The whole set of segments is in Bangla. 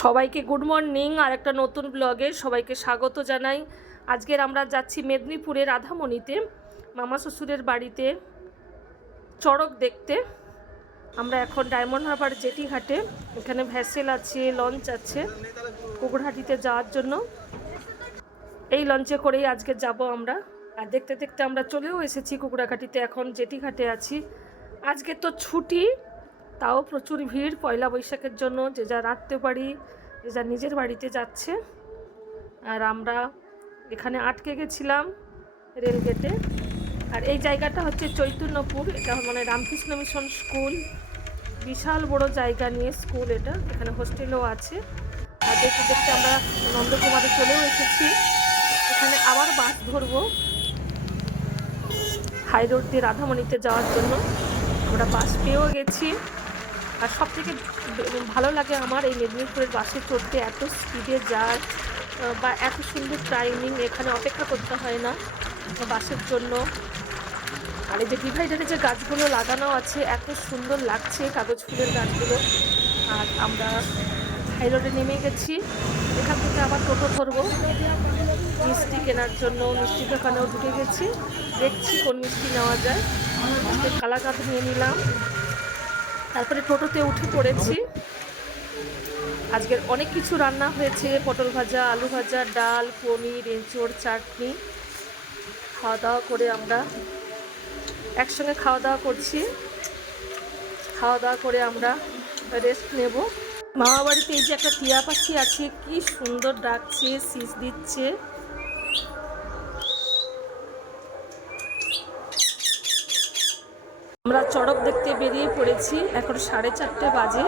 সবাইকে গুড মর্নিং, আর একটা নতুন ব্লগে সবাইকে স্বাগত জানাই। আজকের আমরা যাচ্ছি মেদিনীপুরের রাধামণিতে মামা শ্বশুরের বাড়িতে, চড়ক দেখতে। আমরা এখন ডায়মন্ড হারবার জেটি ঘাটে এখানে ভ্যাসেল আছে, লঞ্চ আছে কুকুরহাটিতে যাওয়ার জন্য। এই লঞ্চে করেই আজকে যাব আমরা। আর দেখতে দেখতে আমরা চলেও এসেছি কুকুরাঘাটিতে এখন জেটি ঘাটে আছি। আজকে তো ছুটি তাও প্রচুর ভিড় পয়লা বৈশাখের জন্য, যে যা রাখতে পারি যে যা নিজের বাড়িতে যাচ্ছে। আর আমরা এখানে আটকে গেছিলাম রেলগেটে আর এই জায়গাটা হচ্ছে চৈতন্যপুর, এটা মানে রামকৃষ্ণ মিশন স্কুল। বিশাল বড় জায়গা নিয়ে স্কুল এটা, এখানে হোস্টেলও আছে। আর দেখতে দেখতে আমরা নন্দকুমারে চলেও এসেছি। এখানে আবার বাস ধরবো। হাই রোড দিয়ে রাধামণিতে যাওয়ার জন্য। আমরা বাস পেয়েও গেছি। আর সব থেকে ভালো লাগে আমার এই মেদিনীপুরের বাসে চড়তে এত স্পিডে আহ, বা এত সুন্দর টাইমিং এখানে অপেক্ষা করতে হয় না বাসের জন্য। আর এই যে ডিভাইডারে যে গাছগুলো লাগানো আছে এত সুন্দর লাগছে কাগজ ফুলের গাছগুলো। আর আমরা হাইরোডে নেমে গেছি। এখান থেকে আবার টোটো ধরবো। মিষ্টি কেনার জন্য মিষ্টি দোকানেও ঢুকে গেছি। দেখছি কোন মিষ্টি নেওয়া যায়। কালাকাঁদ নিয়ে নিলাম। তারপরে টোটোতে উঠে পড়েছি। আজকের অনেক কিছু রান্না হয়েছে, পটল ভাজা, আলু ভাজা, ডাল, পনির, এঁচোড়, চাটনি। খাওয়া দাওয়া করে আমরা একসঙ্গে খাওয়া দাওয়া করছি। খাওয়া দাওয়া করে আমরা রেস্ট নেব। মামা বাড়িতে এই যে একটা টিয়া পাখি আছে, কি সুন্দর ডাকছে শীষ দিচ্ছে। আমরা চড়ক দেখতে বেরিয়ে পড়েছি এখন সাড়ে চারটে বাজে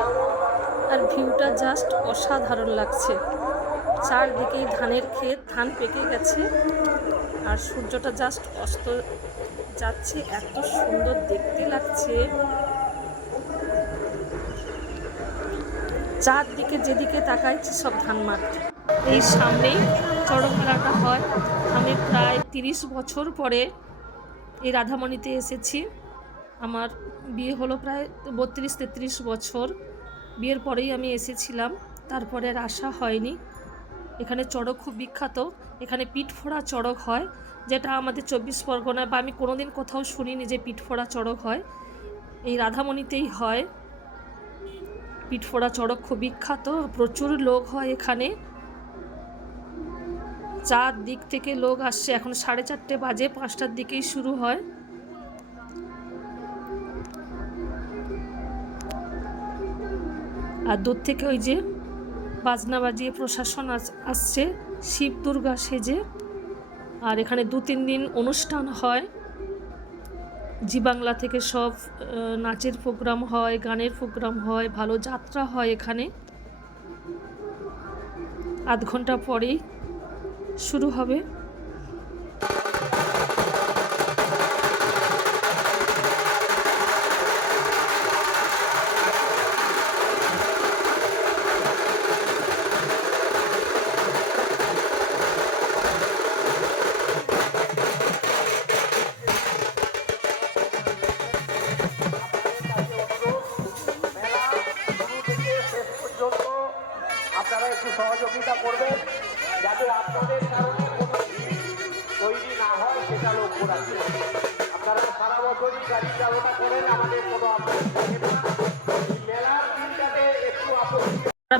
আর ভিউটা জাস্ট অসাধারণ লাগছে। চারদিকেই ধানের ক্ষেত, ধান পেকে গেছে আর সূর্যটা জাস্ট অস্ত যাচ্ছে, এত সুন্দর দেখতে লাগছে। চারদিকে যেদিকে তাকাইছি সব ধান মাঠ। এই সামনেই চড়ক মেলাটা হয়। আমি প্রায় তিরিশ বছর পরে এই রাধামণিতে এসেছি। আমার বিয়ে হলো প্রায় বত্রিশ, তেত্রিশ বছর। বিয়ের পরেই আমি এসেছিলাম। তারপরে আর আসা হয়নি। এখানে চড়ক খুব বিখ্যাত। এখানে পিঠ ফোড়া চড়ক হয়, যেটা আমাদের চব্বিশ পরগনায় বা আমি কোনোদিন কোথাও শুনিনি যে পিঠফোড়া চড়ক হয়। এই রাধামণিতেই হয়। পিঠফোড়া চড়ক খুব বিখ্যাত। প্রচুর লোক হয় এখানে। চার দিক থেকে লোক আসছে। এখন সাড়ে চারটে বাজে, পাঁচটার দিকেই শুরু হয়। আর দূর থেকে ওই যে বাজনা বাজিয়ে প্রশাসন আসছে, শিব দুর্গা সেজে। আর এখানে দু তিন দিন অনুষ্ঠান হয়। জি বাংলা থেকে সব নাচের প্রোগ্রাম হয়, গানের প্রোগ্রাম হয়, ভালো যাত্রা হয় এখানে। আধ ঘণ্টা পরেই শুরু হবে। একটু সহযোগিতা করবেন যাতে আপনাদের কারণে কোনো তৈরি না হয়, সেটা লক্ষ্য রাখবেন আপনারা সারা বছরই গাড়ি চালনা করেন, আমাদের কোনো আমরা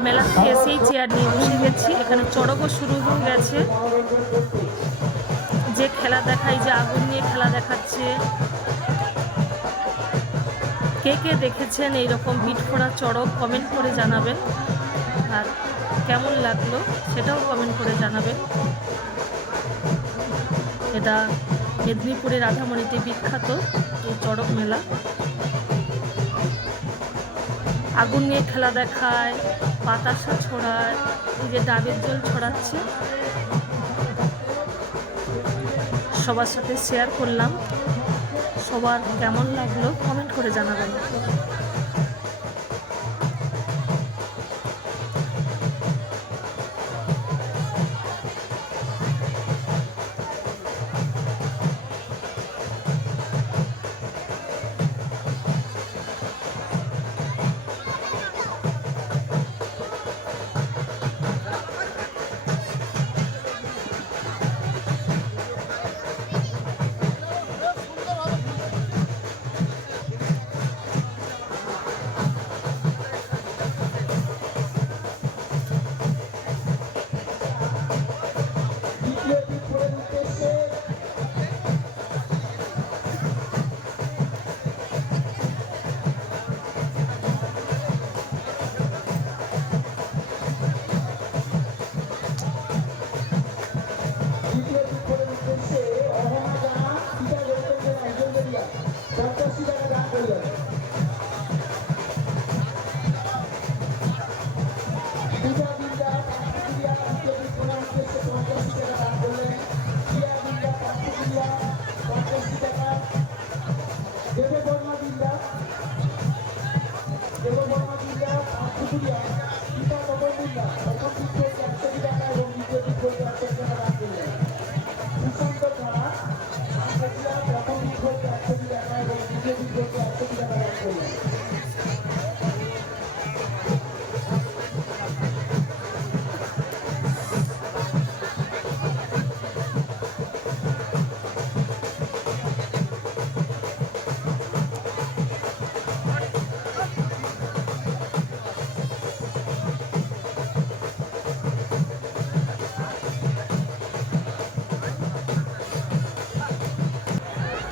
মেলা থেকে এসেই চেয়ার নিয়ে বসে গেছি। এখানে চড়কও শুরু হয়ে গেছে। যে খেলা দেখায়, যে আগুন নিয়ে খেলা দেখাচ্ছে। কে কে দেখেছেন এইরকম পিঠ ফোড়া চড়ক কমেন্ট করে জানাবেন। আর কেমন লাগল সেটাও কমেন্ট করে জানাবেন। এটা মেদিনীপুরের রাধামণিতে বিখ্যাত এই চড়ক মেলা। আগুন নিয়ে খেলা দেখায় বাতাসা ছড়ায়, এই যে ডাবের জল ছড়াচ্ছে। সবার সাথে শেয়ার করলাম। সবার কেমন লাগল কমেন্ট করে জানাবেন।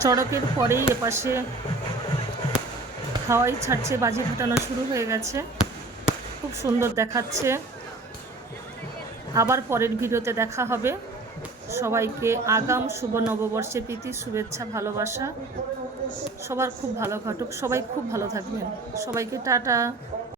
চড়কের পরেই এপাশে হাওয়াই ছাড়ছে, বাজি ফাটানো শুরু হয়ে গেছে। খুব সুন্দর দেখাচ্ছে। আবার পরের ভিডিওতে দেখা হবে। সবাইকে আগাম, শুভ নববর্ষে প্রীতি, শুভেচ্ছা, ভালোবাসা। সবার খুব ভালো ঘটুক। সবাই খুব ভালো থাকবেন। সবাইকে টাটা।